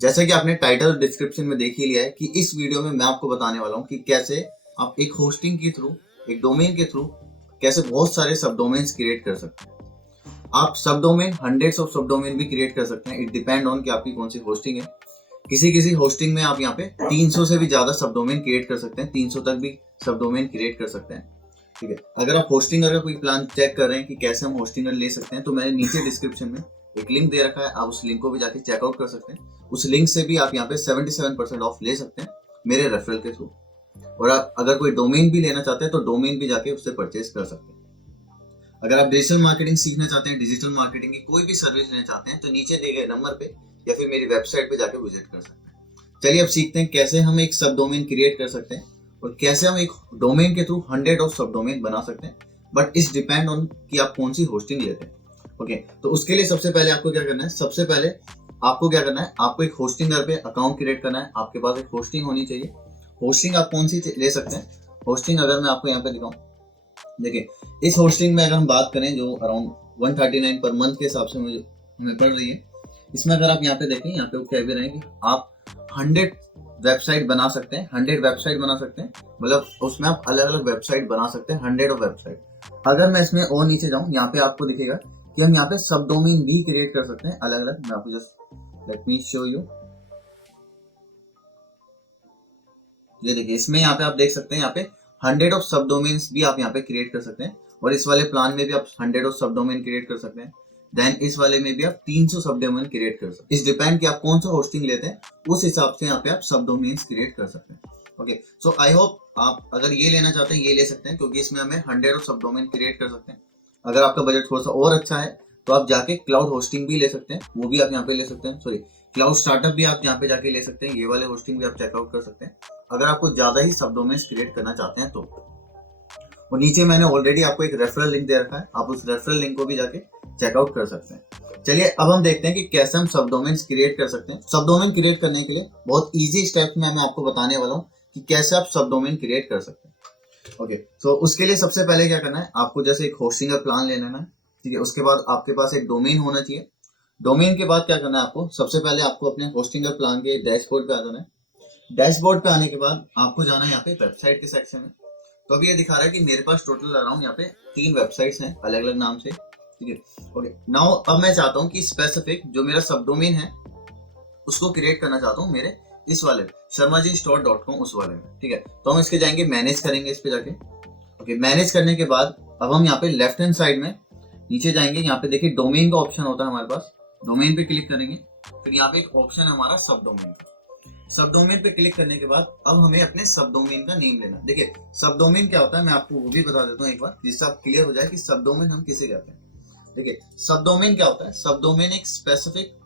जैसा कि आपने टाइटल डिस्क्रिप्शन में देख ही लिया है कि इस वीडियो में मैं आपको बताने वाला हूँ कि कैसे आप एक होस्टिंग के थ्रू, एक डोमेन के थ्रू कैसे बहुत सारे सब डोमेन्स क्रिएट कर सकते हैं। आप सब डोमेन, हंड्रेड्स ऑफ सब डोमेन भी क्रिएट कर सकते हैं। इट डिपेंड ऑन कि आपकी कौन सी होस्टिंग है। किसी किसी होस्टिंग में आप यहाँ पे 300 से भी ज्यादा सब डोमेन क्रिएट कर सकते हैं, 300 तक भी सब डोमेन क्रिएट कर सकते हैं। ठीक है, अगर आप होस्टिंगर का कोई प्लान चेक कर रहे हैं कि कैसे हम होस्टिंगर ले सकते हैं, तो मैंने नीचे डिस्क्रिप्शन में एक लिंक दे रखा है, आप उस लिंक को भी जाके चेकआउट कर सकते हैं। उस लिंक से भी आप यहाँ पे 77% ऑफ ले सकते हैं मेरे रेफरल के थ्रू। और आप अगर कोई डोमेन भी लेना चाहते हैं तो डोमेन भी जाके उससे परचेज कर सकते हैं। अगर आप डिजिटल मार्केटिंग सीखना चाहते हैं, डिजिटल मार्केटिंग की कोई भी सर्विस लेना चाहते हैं, तो नीचे दिए गए नंबर पे या फिर मेरी वेबसाइट पे जाके विजिट कर सकते हैं। चलिए अब सीखते हैं कैसे हम एक सब डोमेन क्रिएट कर सकते हैं और कैसे हम एक डोमेन के थ्रू 100 ऑफ सब डोमेन बना सकते हैं। बट इस डिपेंड ऑन कि आप कौन सी होस्टिंग लेते हैं। ओके, तो उसके लिए सबसे पहले आपको क्या करना है, सबसे पहले आपको क्या करना है, आपको एक होस्टिंगर पे अकाउंट क्रिएट करना है। आपके पास एक होस्टिंग होनी चाहिए। होस्टिंग आप कौन सी ले सकते हैं? होस्टिंग अगर मैं आपको यहाँ पे दिखाऊं, देखिए इस होस्टिंग में अगर हम बात करें जो अराउंड 139 पर मंथ के हिसाब से मुझे हमें पड़ रही है, इसमें अगर आप यहाँ पे देखें, यहाँ पे वो कह भी रहे हैं कि आप 100 वेबसाइट बना सकते हैं, 100 वेबसाइट बना सकते हैं। मतलब उसमें आप अलग अलग वेबसाइट बना सकते हैं, 100 ऑफ वेबसाइट। अगर मैं इसमें और नीचे जाऊँ, यहाँ पे आपको दिखेगा कि हम यहाँ पे सब डोमेन भी क्रिएट कर सकते हैं अलग अलग। मैं आपको just let me show you. ये देखिए, इसमें यहाँ पे आप देख सकते हैं, यहाँ पे 100 ऑफ सब डोमेन्स भी आप यहाँ पे क्रिएट कर सकते हैं। और इस वाले प्लान में भी आप 100 ऑफ सब डोमेन क्रिएट कर सकते हैं। देन इस वाले में भी आप 300 सब डोमेन क्रिएट कर सकते हैं। इस डिपेंड कि आप कौन सा होस्टिंग लेते हैं, उस हिसाब से यहाँ पे आप सब डोमेन्स क्रिएट कर सकते हैं। ओके, सो आई होप आप अगर ये लेना चाहते हैं ये ले सकते हैं, क्योंकि इसमें हमें 100 ऑफ सब डोमेन क्रिएट कर सकते हैं। अगर आपका बजट थोड़ा सा और अच्छा है तो आप जाके क्लाउड होस्टिंग भी ले सकते हैं, वो भी आप यहाँ पे ले सकते हैं। सॉरी, क्लाउड स्टार्टअप भी आप यहाँ पे जाके ले सकते हैं। ये वाले होस्टिंग भी आप चेकआउट कर सकते हैं अगर आपको ज्यादा ही सब डोमेन्स क्रिएट करना चाहते हैं तो। और नीचे मैंने ऑलरेडी आपको एक रेफरल लिंक दे रखा है, आप उस रेफरल लिंक को भी जाके चेकआउट कर सकते हैं। चलिए अब हम देखते हैं कि कैसे हम सब डोमेन्स क्रिएट कर सकते हैं। सब डोमेन क्रिएट करने के लिए बहुत इजी स्टेप में मैं आपको बताने वाला हूँ कि कैसे आप सब डोमेन क्रिएट कर सकते हैं। ओके, तो उसके लिए सबसे पहले क्या करना है, आपको जैसे एक होस्टिंग का प्लान ले लेना है। ठीक है, उसके बाद आपके पास एक डोमेन होना चाहिए। डोमेन के बाद क्या करना है, आपको सबसे पहले आपको अपने होस्टिंग का प्लान के डैशबोर्ड पे आ जाना है। डैशबोर्ड पे आने के बाद आपको जाना है यहाँ पे वेबसाइट के सेक्शन में। तो अभी ये दिखा रहा है कि मेरे पास टोटल अराउंड यहाँ पे 3 वेबसाइट्स हैं अलग अलग नाम से। ठीक है, ओके, नाउ अब मैं चाहता हूँ कि स्पेसिफिक जो मेरा सब डोमेन है उसको क्रिएट करना चाहता हूँ मेरे इस वाले sharmajistore.com उस वाले में। ठीक है, तो हम इसके जाएंगे, मैनेज करेंगे इस पे जाके। ओके, मैनेज करने के बाद अब हम यहाँ पे लेफ्ट हैंड साइड में नीचे जाएंगे। यहाँ पे देखिए डोमेन का ऑप्शन होता है हमारे पास। डोमेन पे क्लिक करेंगे, फिर यहाँ पे एक ऑप्शन है हमारा सब डोमेन का। सब डोमेन पे क्लिक करने के बाद अब हमें अपने सब डोमेन का नेम लेना। देखिए सब डोमेन क्या होता है मैं आपको वो भी बता देता हूँ एक बार, जिससे आप क्लियर हो जाए कि सब डोमेन हम किसे कहते हैं। देखिए सब डोमेन क्या होता है, सब डोमेन एक स्पेसिफिक,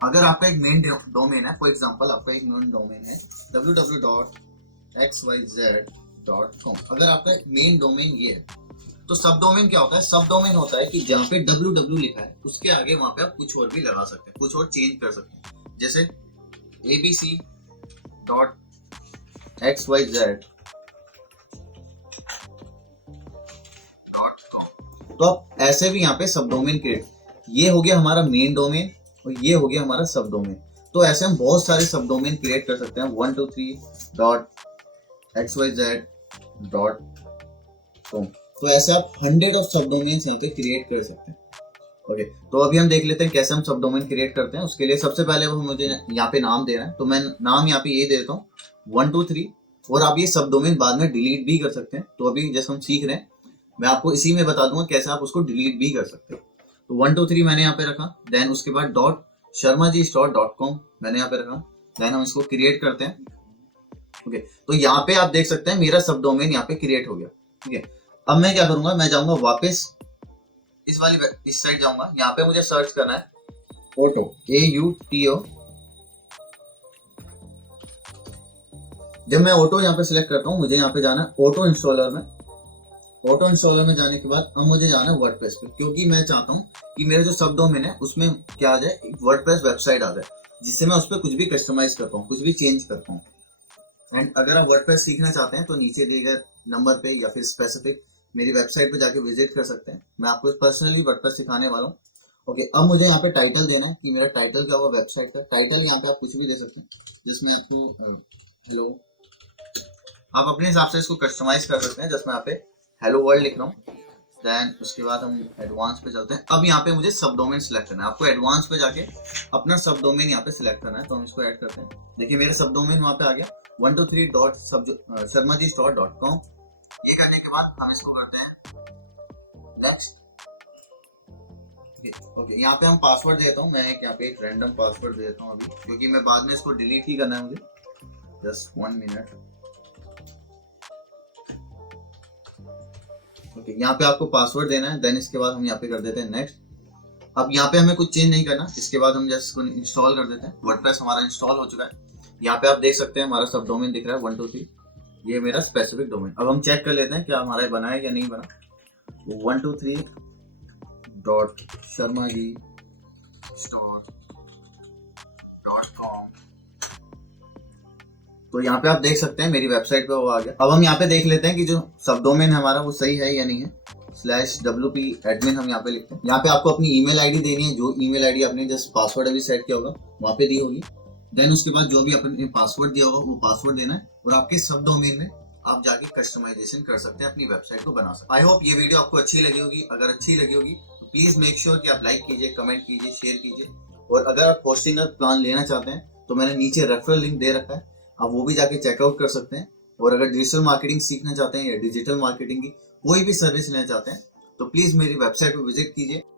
अगर आपका एक मेन डोमेन है, फॉर एग्जांपल आपका एक मेन डोमेन है www.xyz.com, अगर आपका मेन डोमेन ये है, तो सब डोमेन क्या होता है, सब डोमेन होता है कि जहाँ पे www लिखा है उसके आगे वहां पे आप कुछ और भी लगा सकते हैं, कुछ और चेंज कर सकते हैं। जैसे abc.xyz.com, तो आप ऐसे भी यहाँ पे सब डोमेन क्रिएट, ये हो गया हमारा मेन डोमेन और ये हो गया हमारा सब डोमेन। तो ऐसे हम बहुत सारे सब डोमेन क्रिएट कर सकते हैं, 123.xyz.com। तो ऐसे आप 100 ऑफ सब डोमेन्स यहाँ पे क्रिएट कर सकते हैं। ओके, तो अभी हम देख लेते हैं कैसे हम सब डोमेन क्रिएट करते हैं। उसके लिए सबसे पहले वो मुझे यहाँ पे नाम देना है, तो मैं नाम यहाँ पे ये दे देता हूँ 123। और आप ये सब डोमेन बाद में डिलीट भी कर सकते हैं। तो अभी जैसे हम सीख रहे हैं, मैं आपको इसी में बता दूंगा कैसे आप उसको डिलीट भी कर सकते हैं। तो 123 मैंने यहाँ पे रखा, देन उसके बाद .sharmajistore.com मैंने यहाँ पे रखा, देन हम इसको क्रिएट करते हैं। ओके, तो यहाँ पे आप देख सकते हैं मेरा सब डोमेन यहाँ पे क्रिएट हो गया। ठीक है, अब मैं क्या करूंगा, मैं जाऊंगा वापस इस साइड जाऊंगा। यहाँ पे मुझे सर्च करना है ऑटो, AUTO। जब मैं ऑटो यहाँ पे सिलेक्ट करता हूँ, मुझे यहाँ पे जाना है ऑटो इंस्टॉलर में। ऑटो इंस्टॉलर में जाने के बाद अब मुझे जाना है वर्डप्रेस पे, क्योंकि मैं चाहता हूँ कि मेरे जो सब डोमेन है उसमें क्या आ जाए, एक वर्डप्रेस वेबसाइट आ जाए, जिससे मैं उस पर कुछ भी कस्टमाइज कर पाऊँ, कुछ भी चेंज कर पाऊँ। एंड अगर आप वर्डप्रेस सीखना चाहते हैं तो नीचे दिए गए नंबर पे या फिर स्पेसिफिक मेरी वेबसाइट पे जाके विजिट कर सकते हैं। मैं आपको पर्सनली वर्डप्रेस सिखाने वाला हूँ। ओके, अब मुझे यहाँ पे टाइटल देना है कि मेरा टाइटल क्या होगा वेबसाइट का। टाइटल यहाँ पे आप कुछ भी दे सकते हैं, जिसमें आपको हेलो, आप अपने हिसाब से इसको कस्टमाइज कर सकते हैं। जैसे मैं यहाँ पे हेलो वर्ल्ड लिख रहा हूँ। देन उसके बाद हम एडवांस पे चलते हैं। अब यहाँ पे मुझे सब डोमेन सिलेक्ट करना है। आपको एडवांस पे जाके अपना सब डोमेन यहाँ पे सिलेक्ट करना है, तो हम इसको ऐड करते हैं। देखिए मेरा सब डोमेन वहाँ पे आ गया 123.sharmaji.com। ये करने के बाद हम इसको करते हैं नेक्स्ट। ओके, यहाँ पे हम पासवर्ड देता हूँ। मैं यहाँ पे एक रैंडम पासवर्ड देता हूँ अभी, क्योंकि मैं बाद में इसको डिलीट ही करना है मुझे। Just 1 minute. ओके, यहाँ पे आपको पासवर्ड देना है। देन इसके बाद हम यहाँ पे कर देते हैं नेक्स्ट। अब यहाँ पे हमें कुछ चेंज नहीं करना। इसके बाद हम जस्ट इसको इंस्टॉल कर देते हैं। वर्डप्रेस हमारा इंस्टॉल हो चुका है। यहाँ पे आप देख सकते हैं हमारा सब डोमेन दिख रहा है 123। ये मेरा स्पेसिफिक डोमेन। अब हम चेक कर लेते हैं क्या हमारा बना है या नहीं बना। 123.sharmaji.store.com। तो यहाँ पे आप देख सकते हैं मेरी वेबसाइट पे वो आ गया। अब हम यहाँ पे देख लेते हैं कि जो सब डोमेन हमारा वो सही है या नहीं है। /wp admin हम यहाँ पे लिखते हैं। यहाँ पे आपको अपनी ईमेल आईडी देनी है। जो ईमेल आईडी आपने जस्ट पासवर्ड अभी सेट किया होगा वहाँ पे दी होगी। देन उसके बाद जो भी आपने पासवर्ड दिया होगा वो पासवर्ड देना है, और आपके सब डोमेन में आप जाके कस्टमाइजेशन कर सकते हैं, अपनी वेबसाइट को बना सकते हैं। आई होप ये वीडियो आपको अच्छी लगी होगी। अगर अच्छी लगी होगी तो प्लीज मेक श्योर कि आप लाइक कीजिए, कमेंट कीजिए, शेयर कीजिए। और अगर आप होस्टिंग का प्लान लेना चाहते हैं तो मैंने नीचे रेफरल लिंक दे रखा है, आप वो भी जाके चेकआउट कर सकते हैं। और अगर डिजिटल मार्केटिंग सीखना चाहते हैं या डिजिटल मार्केटिंग की कोई भी सर्विस लेना चाहते हैं तो प्लीज मेरी वेबसाइट पर विजिट कीजिए।